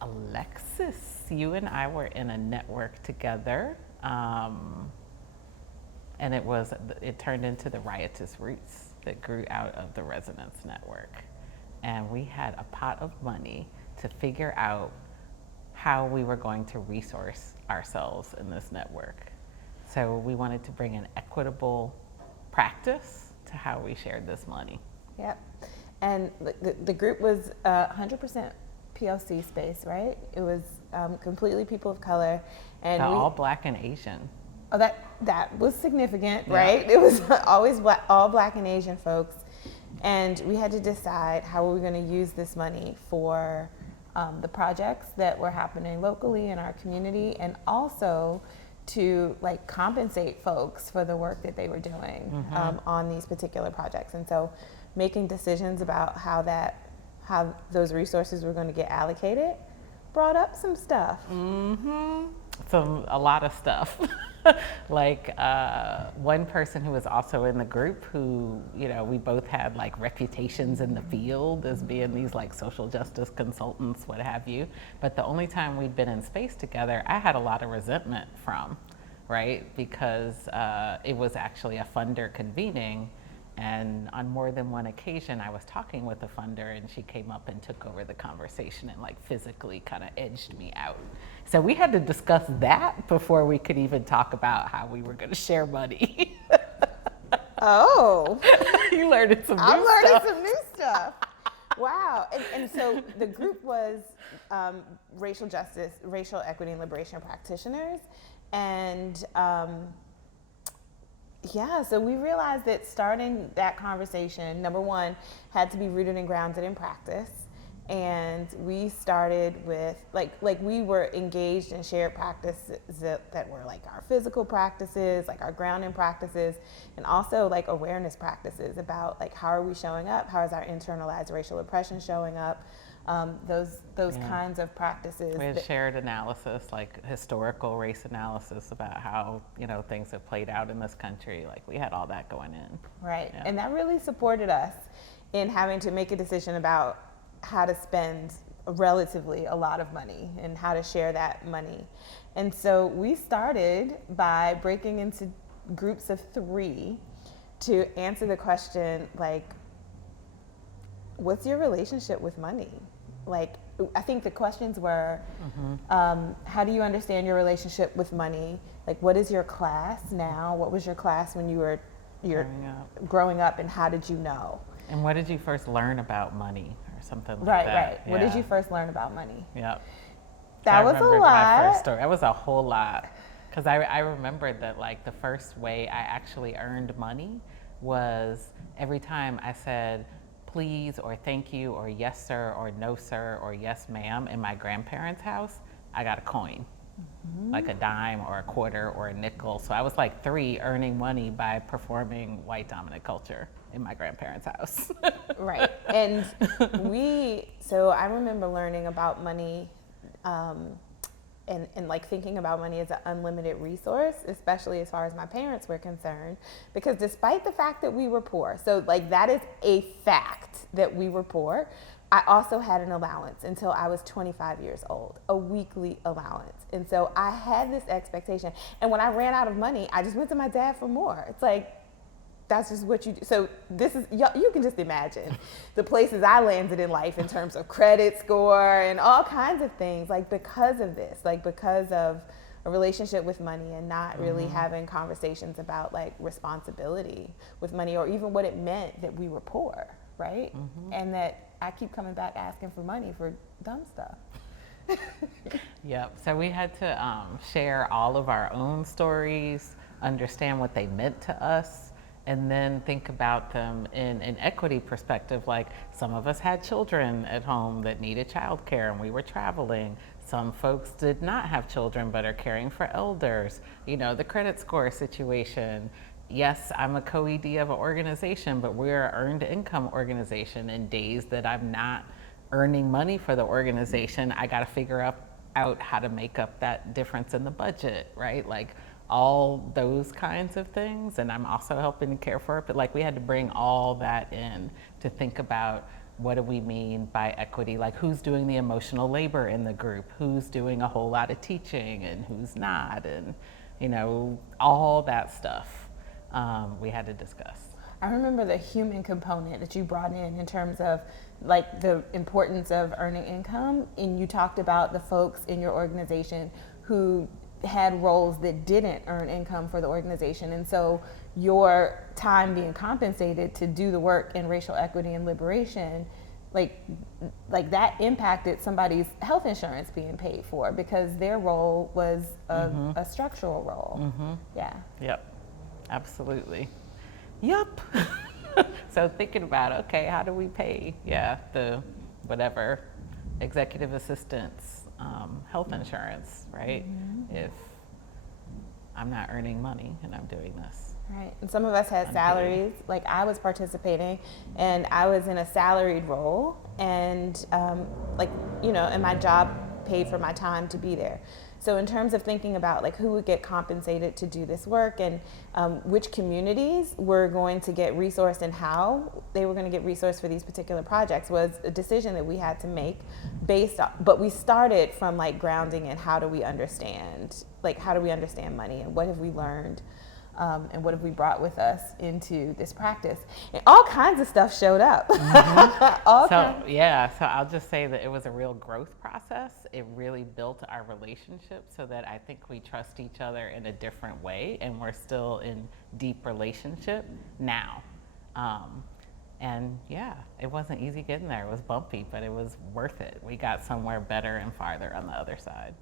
Alexis, you and I were in a network together, and it turned into the Riotous Roots that grew out of the Resonance Network. And we had a pot of money to figure out how we were going to resource ourselves in this network. So we wanted to bring an equitable practice to how we shared this money. Yep. And the group was 100% POC space, right? It was completely people of color, and all Black and Asian. Oh, that was significant, right? It was always all Black and Asian folks, and we had to decide how we were going to use this money for the projects that were happening locally in our community, and also to like compensate folks for the work that they were doing on these particular projects. And so making decisions about how those resources were going to get allocated brought up some stuff. A lot of stuff. Like one person who was also in the group who, we both had like reputations in the field as being these like social justice consultants, what have you. But the only time we'd been in space together, I had a lot of resentment from, right? Because it was actually a funder convening. And on more than one occasion, I was talking with a funder and she came up and took over the conversation and like physically kind of edged me out. So we had to discuss that before we could even talk about how we were going to share money. Oh. You learned some new stuff. I'm learning some new stuff. Wow. And so the group was racial justice, racial equity and liberation practitioners. And so we realized that starting that conversation, number one, had to be rooted and grounded in practice. And we started with, like we were engaged in shared practices that were like our physical practices, like our grounding practices, and also like awareness practices about like how are we showing up, how is our internalized racial oppression showing up, those kinds of practices. We had shared analysis, like historical race analysis about how, things have played out in this country. Like we had all that going in. Right, and that really supported us in having to make a decision about how to spend relatively a lot of money and how to share that money. And so we started by breaking into groups of 3 to answer the question, like, what's your relationship with money? Like, I think the questions were, how do you understand your relationship with money? Like, what is your class now? What was your class when you were growing up, and how did you know? And what did you first learn about money? Something like right, that. Right. Yeah. What did you first learn about money? Yep. That was a lot. That was a whole lot. Because I remembered that like the first way I actually earned money was every time I said please or thank you or yes sir or no sir or yes ma'am in my grandparents' house, I got a coin. Like a dime or a quarter or a nickel. So I was like 3 earning money by performing white dominant culture in my grandparents' house. Right. And so I remember learning about money and like thinking about money as an unlimited resource, especially as far as my parents were concerned, because despite the fact that we were poor, so like that is a fact that we were poor, I also had an allowance until I was 25 years old, a weekly allowance. And so I had this expectation. And when I ran out of money, I just went to my dad for more. It's like, that's just what you do. So this is, you can just imagine the places I landed in life in terms of credit score and all kinds of things, like because of this, like because of a relationship with money and not really having conversations about like responsibility with money or even what it meant that we were poor, right? And that I keep coming back asking for money for dumb stuff. Yep. So we had to share all of our own stories, understand what they meant to us, and then think about them in an equity perspective. Like some of us had children at home that needed childcare and we were traveling. Some folks did not have children but are caring for elders. The credit score situation. Yes, I'm a co-ED of an organization, but we're an earned income organization. In days that I'm not earning money for the organization, I got to figure out how to make up that difference in the budget, right? Like all those kinds of things. And I'm also helping to care for it. But like we had to bring all that in to think about what do we mean by equity? Like, who's doing the emotional labor in the group? Who's doing a whole lot of teaching and who's not? And, you know, all that stuff we had to discuss. I remember the human component that you brought in terms of like the importance of earning income, and you talked about the folks in your organization who had roles that didn't earn income for the organization, and so your time being compensated to do the work in racial equity and liberation, like that impacted somebody's health insurance being paid for because their role was a structural role. Yeah. Yep, absolutely. Yep. So thinking about, okay, how do we pay? Yeah, the whatever executive assistants, health insurance, right? If I'm not earning money and I'm doing this. Right. And some of us had salaries. Like I was participating and I was in a salaried role, and like, you know, and my job paid for my time to be there. So in terms of thinking about like who would get compensated to do this work, and which communities were going to get resourced and how they were going to get resourced for these particular projects, was a decision that we had to make based on, but we started from like grounding in how do we understand money, and what have we learned, and what have we brought with us into this practice. And all kinds of stuff showed up. So I'll just say that it was a real growth process. It really built our relationship so that I think we trust each other in a different way, and we're still in deep relationship now. And yeah, it wasn't easy getting there. It was bumpy, but it was worth it. We got somewhere better and farther on the other side.